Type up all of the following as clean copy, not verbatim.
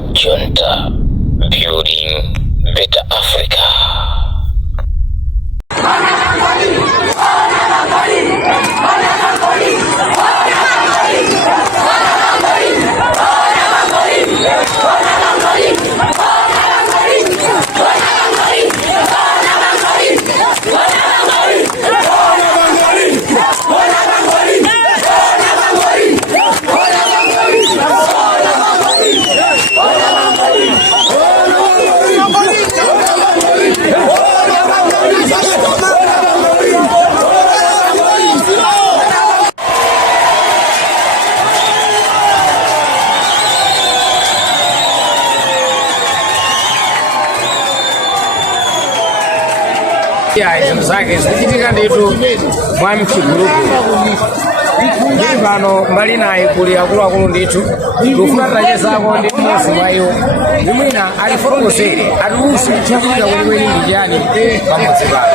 Junta, building better Africa. Zake zikitika nditu mwami chiguluku ndi pano mbali naye kuli akuluakulu ndithu kufuna tachezako ndi mmodzi mwa iwo ndi mwina alifotokozere atilusi chakuita kwenikweni ndi chani pamodzi pano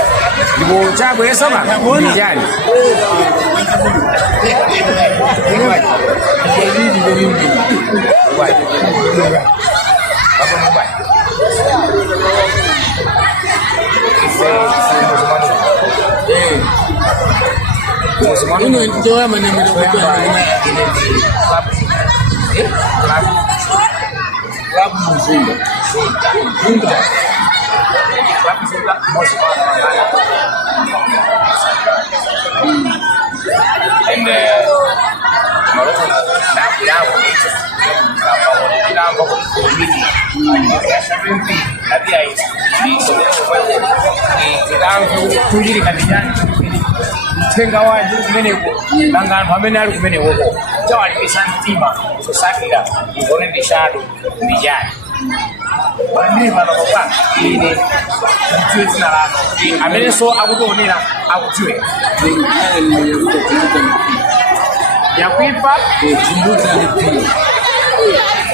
ndipo chabweresa pano ndi chani. Ini ndio maneno Club Muzunga. And tenga waje kumeneko nangano amene ali kumeneko chawalipisa mtima kusakira ngone ndishado ndijani bandi pano kwa ine mtwezi na lano amene so akutonera akutiwe yakuipa Jumbuza ni pia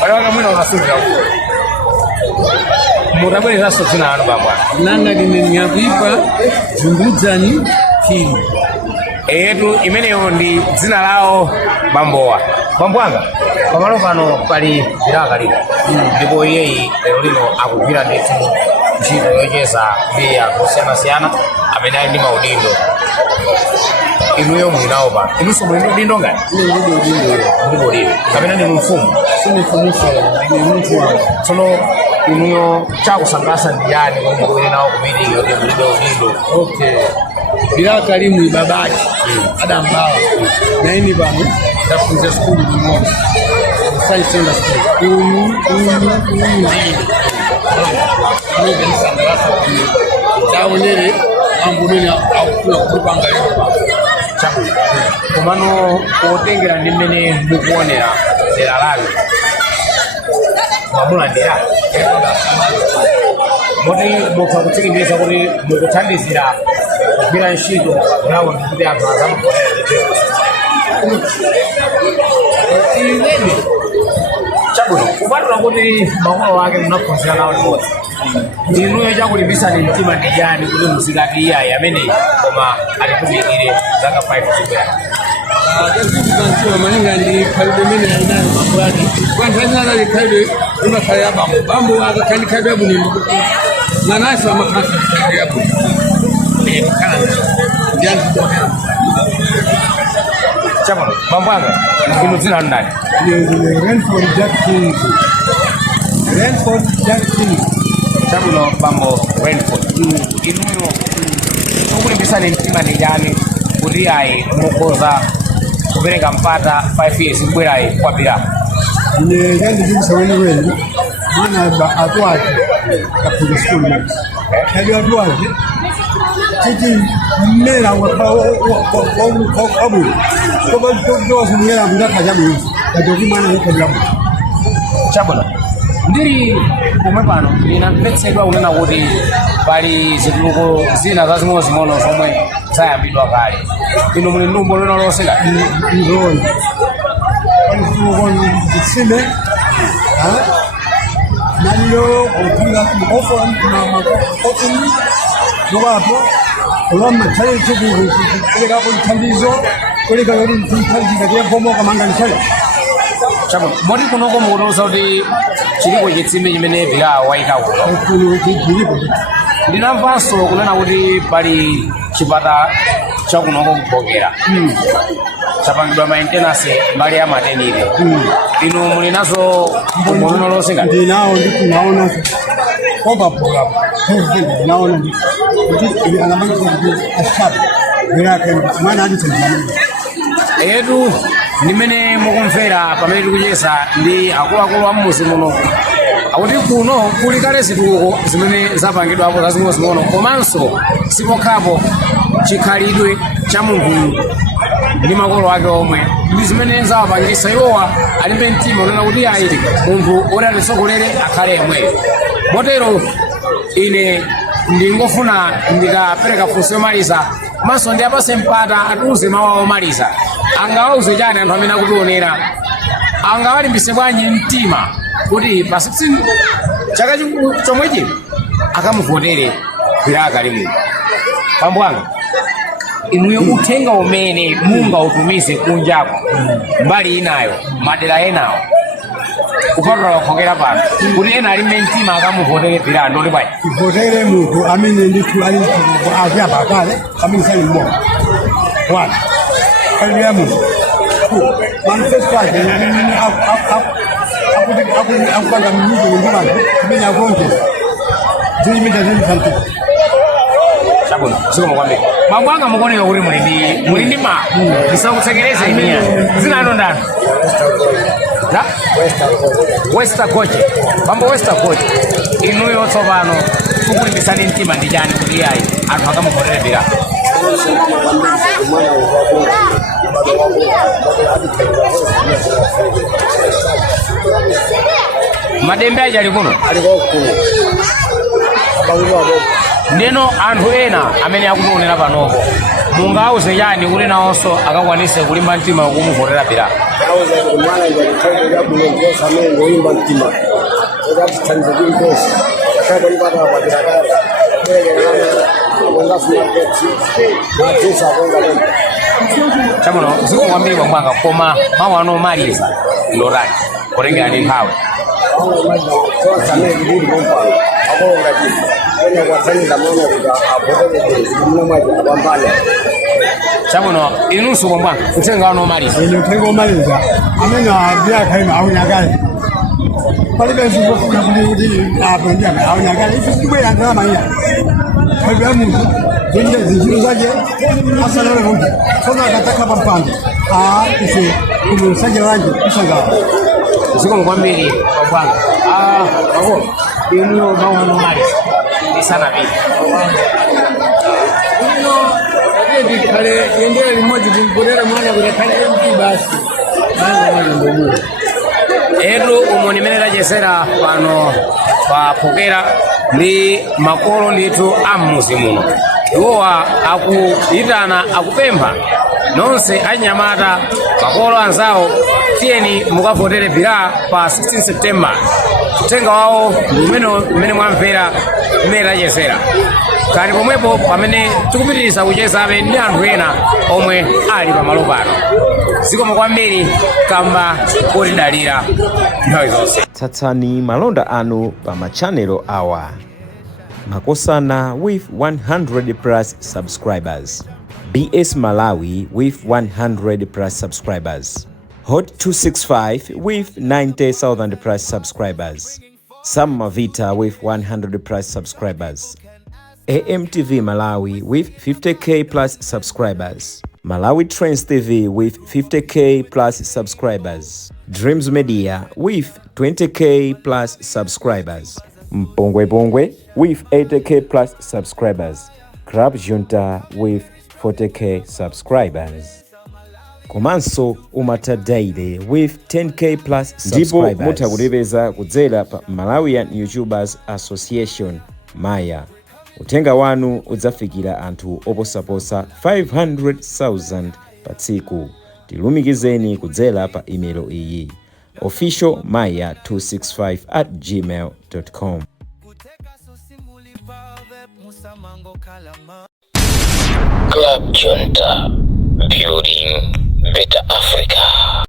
wala mwina unasubira mutabwera sotina hano baba nanga yakuipa Jumbuza ni pia etu imeneyo ndi dzina lao Bambowa. Bambwanga pamalo pano pali Bilaka lipo ndipo iyeyi lero lino akugwira ndithu ntchito yocheza mbiya kusiyana-siyana amene ali ndi maudindo. Inuyo mwinawo pano inunso muli ndi udindo ngati? Ndipo lipo kapena ndi mfumu? Tsono inuyo chakusangalatsa ndi yani kuti mubwere nawo kumidiro ndi mulibe udindo? Okay. Bilaka limu babaki adambawa na ini bano ndafunza skuli mmoja sai senda skuli taonere ambunene akukula kupanga lero komano otengera ndi mmene mukuonera dera lake mwamulandira moti mukha kutsikimiriza kuti mukuthandizira kugwira ntchito nawo ndikuti anthu azamugonera imene chabwino kupatula kuti makolo wake munaphunzira nawo limodzi inuyo chakulimbitsani mtima ndi chani kuti muzikati iyayi ameneyi koma atitumikire zaka 5 zikuyani? Kantiwa maninga ndi khalidwe mene ayinayo mambo ake kwantanyala likhalidwe imakhala ya bambo akakhala likhalidwe yabwino nanasi amakhala likhalidwe yabwino chabwino Bambwanga inu dzina lanu ndani? Renford Jackson. Chabwino Bambo Renford inuyo chokulimbitsani mtima ndi chani kuti ayi mukhoza kupereka mpata 5 years mbwerayi kwa Bilaka? Ine kandizimbisa weniweni mana atwake kapita skuli nati kali atwake titi mmera wabuli koba tosi mmera mudaka jabu katoki mana yekelabu chabwino ndiri pomwe pano ndinamvetsedwa kunena kuti pali zituluko zina zazing'ono zomwe zayambidwa kale inu muli ndi umboni lonse kale? ndoni pali zituluko zitsime nalilo kutunga mkofu na makofu nobapo olwamma chale chikuku kuleka ku nthandizo kuleka yoli nthandizo ya mpomo kamanga nchale Chabu mori kunoko mukutoza kuti chilipo chitsimbe chimene Villa waika kuno. Ndinamvanso kunena kuti pali chipata chakunoko kubokera. Chapangidwa maintenance mbali ya matenire. Inu muli nazo muno lonse ngati. Ndinawo ndikunaona kopa program. Ndinaona ndi kuti anamaliza kuti ashabu. Villa kemba mwana hadi tena. Edu nimene mukumvera pamene tikucheza ndi akuluakulu a mmuzi muno akuti kuno kuli kale zitukuko zimene zapangidwapo zazing'ono komanso sipokhapo chikhalidwe cha munthu ndi makolo ake omwe ndi zimene zawapangisa iwowa alimbe mtima unena kuti ayi munthu oti atisogolere akhale yemweyo. Motero ine ndingofuna ndikapereka funso yomaliza komanso ndiyapase mpata atiuze mawu omaliza. Angawauze chani anthu amene akutionera, angawalimbise bwanji mtima kuti pa 16 chaka chomwechi akamuvotere Villa Kalimu. Bambo anga inuyo uthenga umene mungautumize kunjako mbali inayo madera enawo kupatula wakhokera pano kuti ena alimbe mtima akamuvotere Villa ndoti bwanji votere munthu amene ndithu ali avyapa kale amene sali mmoja. One. Kaliamu. Manifesto ake ni akupanga mnyiki ndibanga kumene akonje. Zili mita zili santu. Chabona, siko mkwambia. Bambo anga mukoneka kuti muli ndi ma. Ndisakusekereze imia. Zina ano ndani? Da? Westa Koche. Bambo Westa Koche. Inuyo tsopano kukulimbisani mtima ndi chani kuti yayi anthu akamuvotere Villa. Madembe aja alikuno? Ndeno anthu ena amene akutionera panopo mungauze chani kuti nawonso akakwanise kulimba mtima kumuvotere Villa. Chamuno ziko kwambiri bwanga koma mawu anomaliza ndotani kutengera ndi nthawi. Chamuno inunso bwanga uthenga anomaliza. Ine uthenga omaliza amene Villa Kalimu aunyakale. Palibe zikufuna kuti apendane aunyakale ifisibwera ndalama iya. Kalibe munthu zinde zinjiro zake asalale kuti sona akataka pampando ise kumsajja wanje kusanga ziko kwambiri bwanga bako ino mawu anomaliza isana vipi Ndio kale ndio limoja kumpolera mwana kwa kale mtu basi. Edu umunimenera jesera pano papokera ndi makolo ndithu a mmuzi muno. Iwowa akuyitana akupempha nonse anyamata makolo anzawo tiyeni mukavotere Villa pa 16 September. Uthenga wawo ndi umene mwamvera mmene tachezera. Kali pomwepo pamene tikupitiriza kuchezabe ndi anthu ena omwe ali pamalo pano. Zikomo kwambiri kamba kotidalira nthawi zonse. Tsatsani malonda anu pa machanelo awa. Makosana with 100 plus subscribers. BS Malawi with 100 plus subscribers. Hot 265 with 90,000 plus subscribers. Sam Mavita with 100 plus subscribers. AMTV Malawi with 50k plus subscribers. Malawi Trends TV with 50k plus subscribers. Dreams Media with 20k plus subscribers. Mpongwe Pongwe with 80k plus subscribers. Crab Junta with 40k subscribers. Komanso Umata Daily with 10k plus subscribers. Ndipo mutakulipeza kudzera pa Malawian YouTubers Association Maya. Uthenga wanu udzafikira anthu oposaposa 500,000 pa tsiku. Tilumikizeni kudzera pa email iyi officialmaya265@gmail.com. Club Junta, building better Africa.